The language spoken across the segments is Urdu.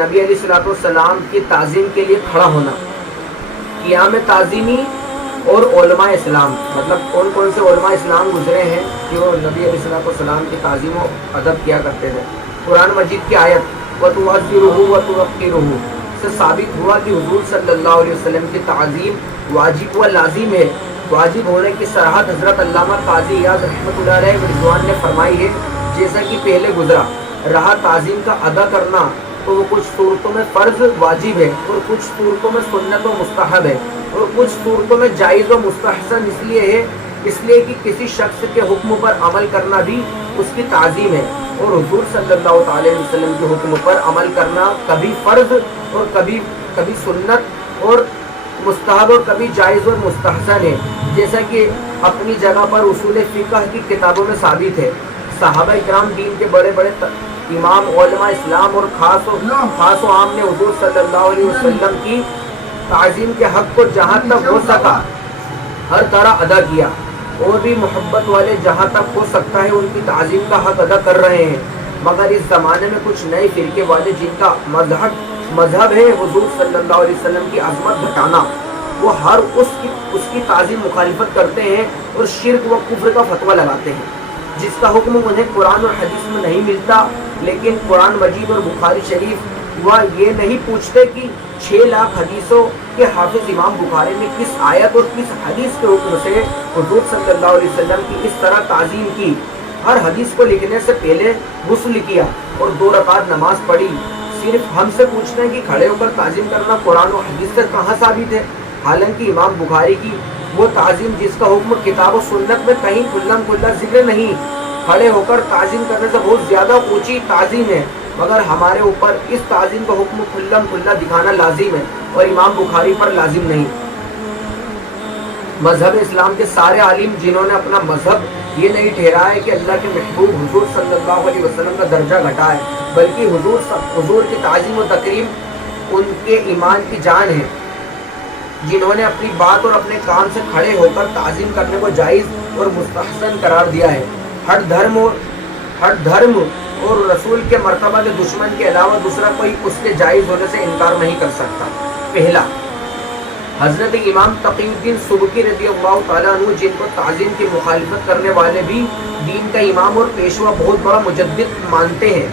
نبی علیہ الصلوۃ والسلام کی تعظیم کے لیے کھڑا ہونا، قیام تعظیمی اور علماء اسلام، مطلب کون کون سے علماء اسلام گزرے ہیں جو نبی علیہ الصلوۃ والسلام کی تعظیم و ادب کیا کرتے تھے۔ قرآن مجید کی آیت وَتُعَذِّرُهُ وَتُوَقِّرُهُ سے ثابت ہوا کہ حضور صلی اللہ علیہ وسلم کی تعظیم واجب و لازم ہے۔ واجب ہونے کی صراحت حضرت علامہ قاضی ایاز رحمۃ اللہ علیہ رضوان نے فرمائی ہے، جیسا کہ پہلے گزرا رہا تعظیم کا ادا کرنا تو وہ کچھ صورتوں میں فرض واجب ہے اور کچھ صورتوں میں سنت و مستحب ہے، اور کچھ صورتوں میں جائز و مستحسن اس لیے کہ کسی شخص کے حکم پر عمل کرنا بھی اس کی تعظیم ہے، اور حضور صلی اللہ علیہ وسلم کے حکم پر عمل کرنا کبھی فرض اور کبھی سنت اور مستحب اور کبھی جائز اور مستحسن ہے، جیسا کہ اپنی جگہ پر اصول فقہ کی کتابوں میں ثابت ہے۔ صحابہ اکرام دین کے بڑے بڑے امام علماء اسلام اور خاص و عام نے حضور صلی اللہ علیہ وسلم کی تعظیم کے حق کو جہاں تک ہو سکا ہر طرح ادا کیا، اور بھی محبت والے جہاں تک ہو سکتا ہے ان کی تعظیم کا حق ادا کر رہے ہیں، مگر اس زمانے میں کچھ نئے فرقے والے جن کا مذہب ہے حضور صلی اللہ علیہ وسلم کی عظمت گھٹانا، وہ ہر اس کی تعظیم مخالفت کرتے ہیں اور شرک و کفر کا فتویٰ لگاتے ہیں، جس کا حکم انہیں قرآن اور حدیث میں نہیں ملتا، لیکن قرآن مجید اور بخاری شریف وہ یہ نہیں پوچھتے کہ 6 لاکھ حدیثوں کے حافظ امام بخاری نے کس آیت اور کس حدیث کے حکم سے حضور صلی اللہ علیہ وسلم کی اس طرح تعظیم کی۔ ہر حدیث کو لکھنے سے پہلے غسل کیا اور 2 رکعت نماز پڑھی۔ صرف ہم سے پوچھتے ہیں کہ کھڑے ہو کر تعظیم کرنا قرآن و حدیث سے کہاں ثابت ہے، حالانکہ امام بخاری کی وہ تعظیم جس کا حکم کتاب و سنت میں کہیں کھلم کھلا ذکر نہیں، کھڑے ہو کر تعظیم کرنے سے بہت زیادہ اونچی تعظیم ہے، مگر ہمارے اوپر اس تعظیم کا حکم کھلم کھلا دکھانا لازم ہے اور امام بخاری پر لازم نہیں۔ مذہب اسلام کے سارے عالم جنہوں نے اپنا مذہب یہ نہیں ٹھہرایا ہے کہ اللہ کے محبوب حضور صلی اللہ علیہ وسلم کا درجہ گھٹائے، بلکہ حضور کی تعظیم و تکریم ان کے ایمان کی جان ہے، جنہوں نے اپنی بات اور اپنے کام سے کھڑے ہو کر تعظیم کرنے کو جائز اور مستحسن قرار دیا ہے۔ ہر دھرم اور رسول کے مرتبہ کے دشمن کے علاوہ دوسرا کوئی اس کے جائز ہونے سے انکار نہیں کر سکتا۔ پہلا، حضرت امام تقی الدین سبکی رضی اللہ تعالیٰ عنہ، جن کو تعظیم کی مخالفت کرنے والے بھی دین کا امام اور پیشوا بہت بڑا مجدد مانتے ہیں۔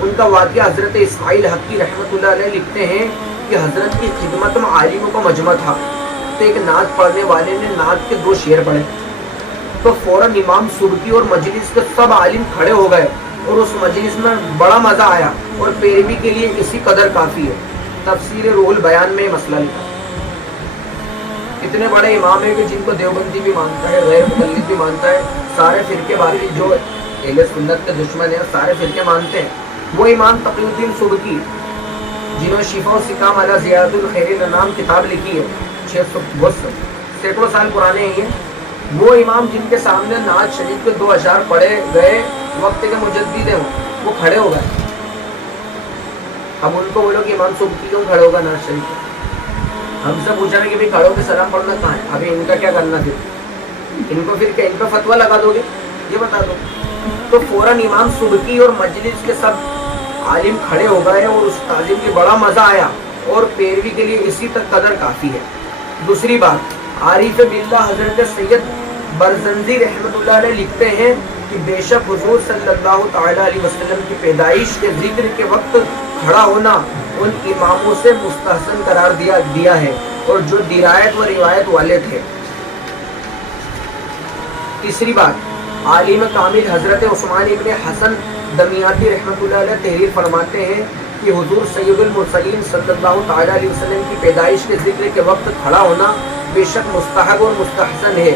ان کا واقعہ حضرت اسماعیل حقی رحمۃ اللہ علیہ لکھتے ہیں کہ حضرت کی خدمت میں عالموں کا مجمع تھا، تو ایک نعت پڑھنے والے نے نعت کے 2 شعر پڑھے تو فوراً امام سبکی اور مجلس کے سب عالم کھڑے ہو گئے، اور اس مجلس میں بڑا مزہ آیا، اور پیروی کے لیے اسی قدر کافی ہے۔ تفسیر روح البیان میں مسئلہ لکھا۔ اتنے بڑے امام ہیں کہ جن کو دیوبندی بھی مانتا ہے، غیر مقلد بھی مانتا ہے، سارے فرقے والی جو اہل سنت کے دشمن ہیں سارے فرقے مانتے ہیں۔ وہ امام تقی الدین سبکی جنہوں شفا و سقام علی زیارت الخیر الانام کتاب لکھی ہے، 600 سینکڑوں سال پرانے ہیں یہ، وہ امام جن کے سامنے نعت شریف کے 2 اشعار پڑھے گئے، وقت کے مجدد ہیں، وہ کھڑے ہو گئے۔ اب ان کو بولو کہ امام سبکی کیوں کھڑے ہوگا نعت شریف میں؟ ہم سے پوچھا کہ بھائی کھڑے ہو کے سلام پڑھنا کہاں ہے؟ ابھی ان کا کیا کرنا تھا؟ ان کو پھر کیا ان پہ فتویٰ لگا دو گے؟ یہ بتا دو۔ تو فوراً امام سبکی اور مجلس کے سب عالم کھڑے ہو گئے، اور اس تعظیم کی بڑا مزہ آیا، اور پیروی کے لیے اسی تک قدر کافی ہے۔ دوسری بات، عارف باللہ حضرت سید برزنزی رحمۃ اللہ علیہ لکھتے ہیں کہ بے شک حضور صلی اللہ تعالیٰ علیہ وسلم کی پیدائش کے ذکر کے وقت کھڑا ہونا ان اماموں سے مستحسن قرار دیا ہے، اور جو درایت و روایت والے تھے۔ تیسری بات، عالم کامل حضرت عثمان ابن حسن دمیاتی رحمۃ اللہ علیہ تحریر فرماتے ہیں کہ حضور سید المرسلین صلی اللہ تعالیٰ علیہ وسلم کی پیدائش کے ذکر کے وقت کھڑا ہونا بے شک مستحب اور مستحسن ہے،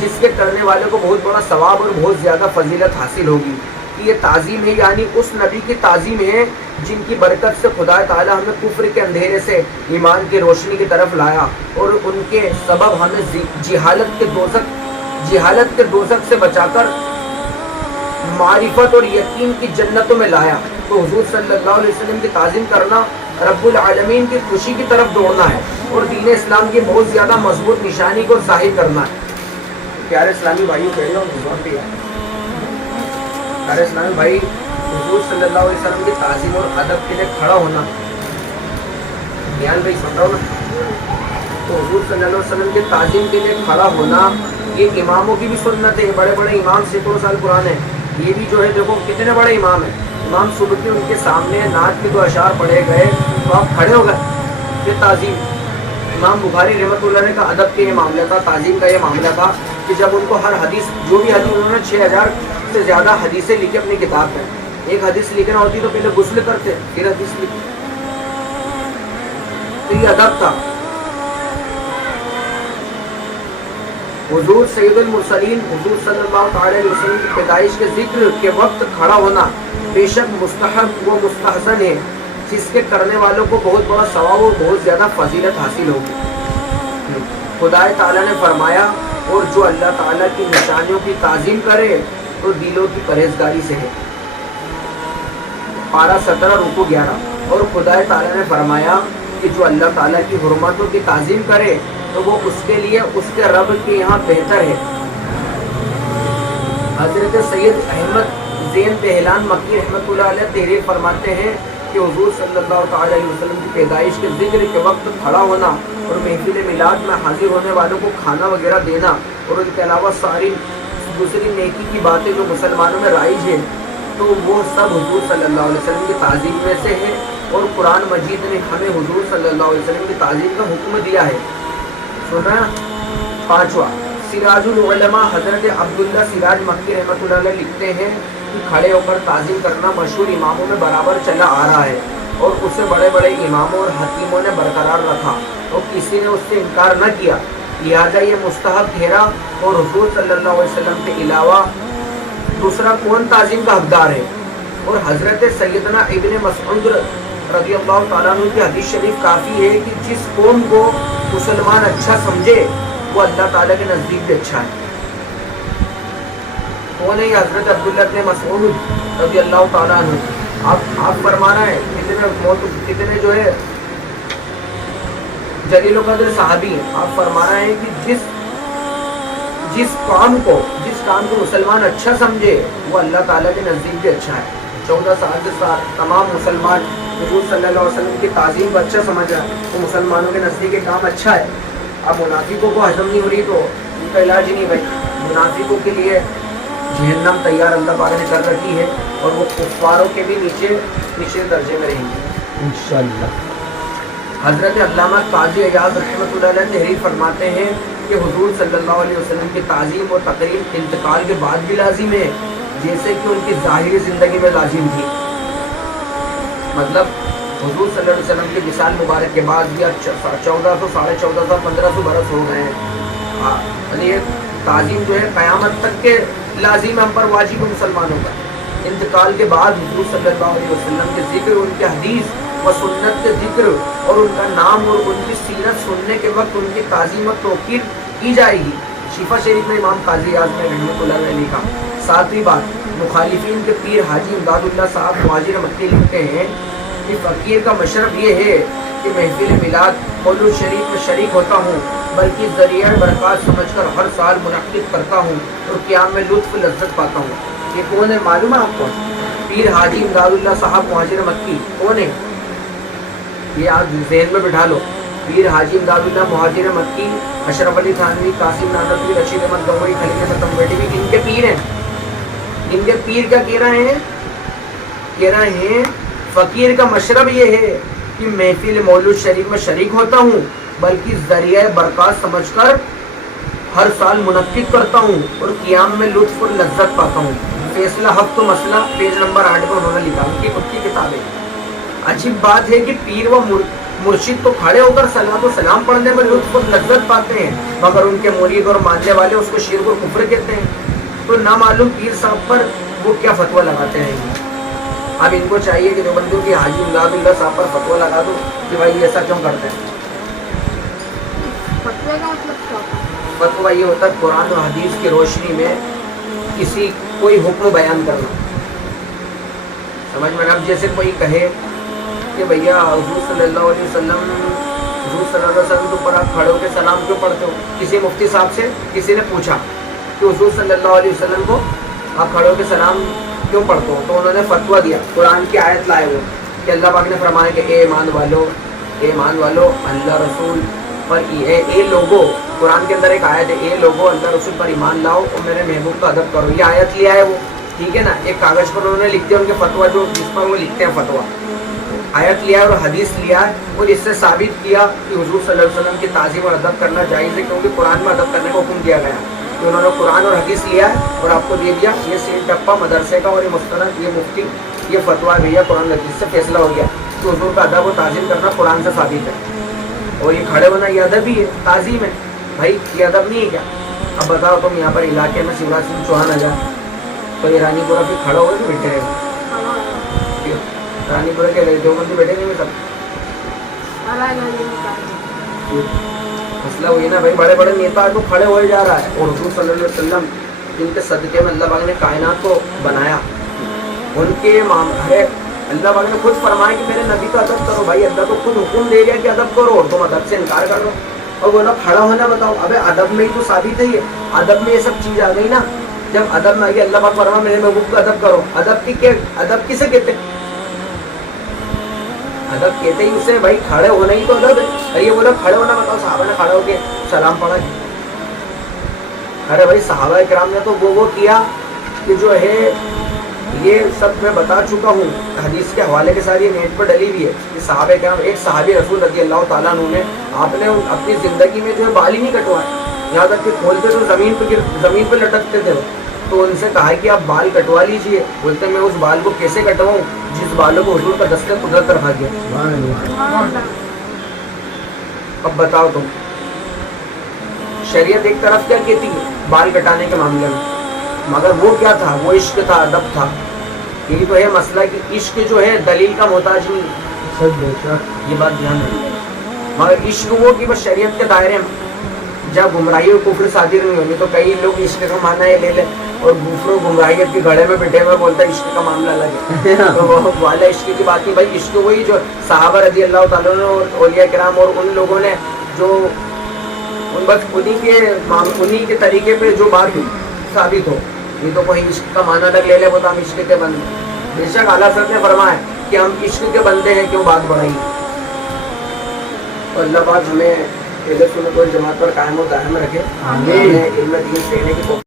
جس کے کرنے والے کو بہت بڑا ثواب اور بہت زیادہ فضیلت حاصل ہوگی۔ کہ یہ تعظیم ہے، یعنی اس نبی کی تعظیم ہے جن کی برکت سے خدا تعالیٰ ہمیں کفر کے اندھیرے سے ایمان کی روشنی کی طرف لایا، اور ان کے سبب ہمیں جہالت کے دوزخ سے بچا کر معرفت اور یقین کی جنتوں میں لایا۔ تو حضور صلی اللہ علیہ وسلم کی تعظیم کرنا رب العالمین کی خوشی کی طرف دوڑنا ہے، اور دین اسلام کی بہت زیادہ مضبوط نشانی کو ظاہر کرنا ہے۔ پیارے اسلامی بھائیوں کہہ رہے ہو، پیارے اسلامی بھائی، حضور صلی اللہ علیہ وسلم کی تعظیم اور ادب کے لیے کھڑا ہونا دھیان بھائی سن رہا ہوں نا. تو حضور صلی اللہ علیہ وسلم کے تعظیم کے لیے کھڑا ہونا یہ اماموں کی بھی سنت ہے. بڑے بڑے امام سینکڑوں سال پرانے ہیں. یہ بھی جو ہے دیکھو کتنے بڑے امام ہیں. امام سبکی ان کے سامنے نعت کے 2 اشعار پڑھے گئے تو آپ کھڑے ہو گئے. یہ تعظیم. امام بخاری رحمۃ اللہ علیہ کا ادب کے یہ معاملہ تھا, تعظیم کا یہ معاملہ تھا کہ جب ان کو ہر حدیث جو بھی حدیث انہوں نے 6000 سے زیادہ حدیثیں لکھی اپنی کتاب میں. ایک حدیث لکھنا ہوتی تو پہلے غسل کرتے پھر حدیث لکھتے. تو یہ ادب تھا. حضور سید المرسلین حضور صلی اللہ تعالی علیہ وسلم کی پیدائش کے ذکر کے وقت کھڑا ہونا بے شک مستحب و مستحسن ہے, جس کے کرنے والوں کو بہت بڑا ثواب اور بہت زیادہ فضیلت حاصل ہوگی. خدا تعالیٰ نے فرمایا اور جو اللہ تعالیٰ کی نشانیوں کی تعظیم کرے تو دلوں کی پرہیزگاری سے ہے. پارہ 17 رکوع 11. اور خدا تعالیٰ نے فرمایا کہ جو اللہ تعالیٰ کی حرمتوں کی تعظیم کرے تو وہ اس کے لیے اس کے رب کے یہاں بہتر ہے. حضرت سید احمد زین بہلان مکی رحمۃ اللہ علیہ تحریر فرماتے ہیں کہ حضور صلی اللہ تعالی علیہ وسلم کی پیدائش کے ذکر کے وقت کھڑا ہونا اور محفل میلاد میں حاضر ہونے والوں کو کھانا وغیرہ دینا اور ان کے علاوہ ساری دوسری نیکی کی باتیں جو مسلمانوں میں رائج ہیں تو وہ سب حضور صلی اللہ علیہ وسلم کی تعظیم میں سے ہے. اور قرآن مجید نے ہمیں حضور صلی اللہ علیہ وسلم کی تعظیم کا حکم دیا ہے. سن رہے ہیں. 5واں سراج العلماء حضرت عبداللہ سراج مکی رحمۃ اللہ علیہ لکھتے ہیں کہ کھڑے ہو کر تعظیم کرنا مشہور اماموں میں برابر چلا آ رہا ہے اور اسے بڑے بڑے اماموں اور حکیموں نے برقرار رکھا اور کسی نے اس سے انکار نہ کیا. لہذا یہ مستحب ٹھہرا. اور حضور صلی اللہ علیہ وسلم کے علاوہ دوسرا کون تعظیم کا حقدار ہے. اور حضرت سیدنا ابن مسعود رضی اللہ تعالیٰ عنہ کی حدیث شریف کافی ہے کہ جس قوم کو مسلمان اچھا سمجھے وہ اللہ تعالیٰ کے نزدیک بھی اچھا ہے. کون ہے یہ حضرت عبداللہ بن مسعود رضی اللہ تعالیٰ عنہ. آپ فرمانا ہے کتنے جو ہے جلیل القدر صحابی ہیں. آپ فرمانا ہے کہ جس کام کو مسلمان اچھا سمجھے وہ اللہ تعالیٰ کے نزدیک بھی اچھا ہے. 14 سال سے تمام مسلمان حضور صلی اللہ علیہ وسلم کی تعظیم کو اچھا سمجھ رہا ہے تو مسلمانوں کے نزدیک یہ کام اچھا ہے. اب منافقوں کو ہضم نہیں ہو رہی تو ان کا علاج ہی نہیں بھائی. منافقوں کے لیے جہنم تیار اللہ پاک نے کر رکھی ہے اور وہ کفاروں کے بھی نیچے درجے میں رہیں گے انشاءاللہ. حضرت علامہ قاضی ایاز رحمۃ اللہ علیہ تحریر فرماتے ہیں کہ حضور صلی اللہ علیہ وسلم کی تعظیم و تقریب انتقال کے بعد بھی لازم ہے جیسے کہ ان کی ظاہری زندگی میں لازم تھی. مطلب حضور صلی اللہ علیہ وسلم کی وصال مبارک کے بعد بھی 1400 ساڑھے 1400 1500 برس ہو گئے ہیں. یعنی یہ تعظیم جو ہے قیامت تک کے لازم ہم پر واجب ہے مسلمانوں کا. انتقال کے بعد حضور صلی اللہ علیہ وسلم کے ذکر, ان کے حدیث و سنت کے ذکر اور ان کا نام اور ان کی سیرت سننے کے وقت ان کی تعظیم و توقیر کی جائے گی. شفا شریف میں امام قاضی اعظم رحمۃ اللہ علیہ نے لکھا. 7ویں بات مخالفین کے پیر حاجی امداد اللہ صاحب مہاجر مکی لکھتے ہیں کہ فقیر کا مشرب یہ ہے کہ محفل میلاد مولود شریف میں شریک ہوتا ہوں بلکہ ذریعہ برکات سمجھ کر ہر سال منعقد کرتا ہوں اور قیام میں لطف لذت پاتا ہوں. یہ کون ہے معلوم ہے آپ کو؟ پیر حاجی امداد اللہ صاحب مہاجر مکی. کون ہے یہ آپ ذہن میں بٹھا لو. پیر حاجی امداد اللہ مہاجر مکی, اشرف علی تھانوی, قاسم نانوتوی, رشید احمد گوئی, خلیل ختم بیٹی بھی ان کے پیر ہیں. ان کے پیر کیا کہہ رہے ہیں فقیر کا مشرب یہ ہے کہ محفل مولود شریف میں شریک ہوتا ہوں بلکہ ذریعہ برکات سمجھ کر ہر سال منعقد کرتا ہوں اور قیام میں لطف اور لذت پاتا ہوں. فیصلہ حق و مسئلہ پیج نمبر 8 پہ انہوں نے لکھا. ان کی خود کی کتابیں. عجیب بات ہے کہ پیر و مرشد تو کھڑے ہو کر صلاۃ و سلام پڑھنے میں لطف اور لذت پاتے ہیں مگر ان کے مرید اور ماننے والے اس کو شرک اور کفر کہتے ہیں. تو نہ معلوم پیر صاحب پر وہ کیا فتویٰ لگاتے ہیں. اب ان کو چاہیے کہ دیوبندیوں کی حاجی امداد اللہ صاحب پر فتویٰ لگا دو کہ بھائی ایسا کیوں کرتے ہیں. فتویٰ یہ ہوتا ہے قرآن و حدیث کی روشنی میں کوئی حکم بیان کرنا. سمجھ میں. اب جیسے کوئی کہے کہ بھیا حضور صلی اللہ علیہ وسلم کے اوپر آپ کھڑے ہو کے سلام کیوں پڑھتے ہو. کسی مفتی صاحب سے کسی نے پوچھا کہ حضور صلی اللہ علیہ وسلم کو آپ کھڑے ہو کے سلام کیوں پڑھتے ہو, تو انہوں نے فتویٰ دیا. قرآن کی آیت لائے ہوئے کہ اللہ پاک نے فرمایا کہ اے ایمان والو ایمان والو اللہ رسول پر اے لوگو، قرآن کے اندر ایک آیت ہے، اے لوگو اللہ رسول پر ایمان لاؤ اور میرے محبوب کا ادب کرو. یہ آیت لیا ہے وہ، ٹھیک ہے نا، ایک کاغذ پر انہوں نے لکھ دیا ان کے فتویٰ جو جس پر وہ لکھتے ہیں فتویٰ. آیت لیا ہے اور حدیث لیا ہے اور اس سے ثابت کیا کہ حضور صلی اللہ علیہ وسلم کی تعظیم اور ادب کرنا جائز ہے، کیونکہ قرآن میں ادب کرنے کا حکم دیا گیا ہے. کہ انہوں نے قرآن اور حدیث لیا ہے اور آپ کو دے دیا یہ سیل ٹپا مدرسے کا اور یہ مستند یہ مفتی یہ فتویٰ بھیا قرآن حدیث سے فیصلہ ہو گیا کہ حضور کا ادب و تعظیم کرنا قرآن سے ثابت ہے. اور یہ کھڑے ہونا یہ ادب ہی ہے، تعظیم ہے بھائی، یہ ادب نہیں ہے کیا؟ اب بتاؤ تم یہاں پر علاقے میں شیوراج سنگھ چوہان آ جائے تو یہ رانی پورہ پھر کھڑا ہوگا کہ بیٹھے رہے گا؟ رانی پورہ کے دیوبندی بیٹھے نہیں سب. مسئلہ وہی نا بھائی، بڑے بڑے نیتا تو کھڑے ہوئے جا رہا ہے اور حضور صلی اللہ علیہ وسلم جن کے صدقے میں اللہ پاک نے کائنات کو بنایا ان کے معاملے اللہ پاک نے خود فرمایا کہ میرے نبی کا ادب کرو. بھائی اللہ تو خود حکم دے گیا کہ ادب کرو اور تم ادب سے انکار کر دو اور بولا کھڑا ہونا. بتاؤ ابے ادب میں ہی تو ثابت ہے، یہ ادب میں یہ سب چیز آ گئی نا. جب ادب میں آئی اللہ پاک فرمایا میرے محبوب کا ادب کرو. ادب کی کیا ادب کسے کہتے ہیں؟ ادب کہتے ہی اسے بھائی کھڑے ہونا ہی تو ادب ہے. اور یہ بولا کھڑے ہونا، بتاؤ صحابہ نے کھڑے ہو کے سلام پڑھا. ارے بھائی صحابہ کرام نے تو وہ کیا کہ جو ہے یہ سب میں بتا چکا ہوں حدیث کے حوالے کے ساتھ، یہ نیٹ پر ڈلی ہوئی ہے کہ صحابہ کرام ایک صحابی رسول رضی اللہ تعالیٰ عنہ نے آپ نے اپنی زندگی میں جو ہے بال ہی نہیں کٹوائے، یہاں تک کہ کھولتے تو زمین پہ لٹکتے تھے. تو ان سے کہا کہ آپ بال کٹوا لیجئے. بولتے میں اس بال کو کیسے کٹواؤں جس بالوں کو حضور کا دست قدرت رکھا گیا. اب بتاؤ تم شریعت ایک طرف کیا کہتی ہے بال کٹانے کے معاملے میں، مگر وہ کیا تھا؟ وہ عشق تھا، ادب تھا. یہی تو ہے مسئلہ کہ عشق جو ہے دلیل کا محتاج نہیں، یہ بات دھیان رکھیں. مگر عشق وہ کہ بس شریعت کے دائرے میں جب گمراہی و کفر صادر نہیں ہوگی. تو کئی لوگ عشق کا معنی یہ لے لیں اور کفر و گمراہیت کے گھڑے میں بیٹھے ہوئے بولتا ہے عشق کا معاملہ الگ ہے. تو وہ والا عشق کی بات نہیں بھائی. عشق وہی جو صحابہ رضی اللہ تعالیٰ عنہ اور اولیاء کرام اور ان لوگوں نے جو انہی کے طریقے پہ جو بات ثابت ہو. یہ تو کوئی عشق کا معنی الگ لے لے وہ تو ہم عشق کے بندے. بے شک اعلیٰ حضرت نے فرمایا کہ ہم عشق کے بندے ہیں، کیوں بات بڑھائی. اور اللہ پاک ہمیں اہل سنت والجماعت پر قائم و دائم رکھے. علم دین سیکھنے کی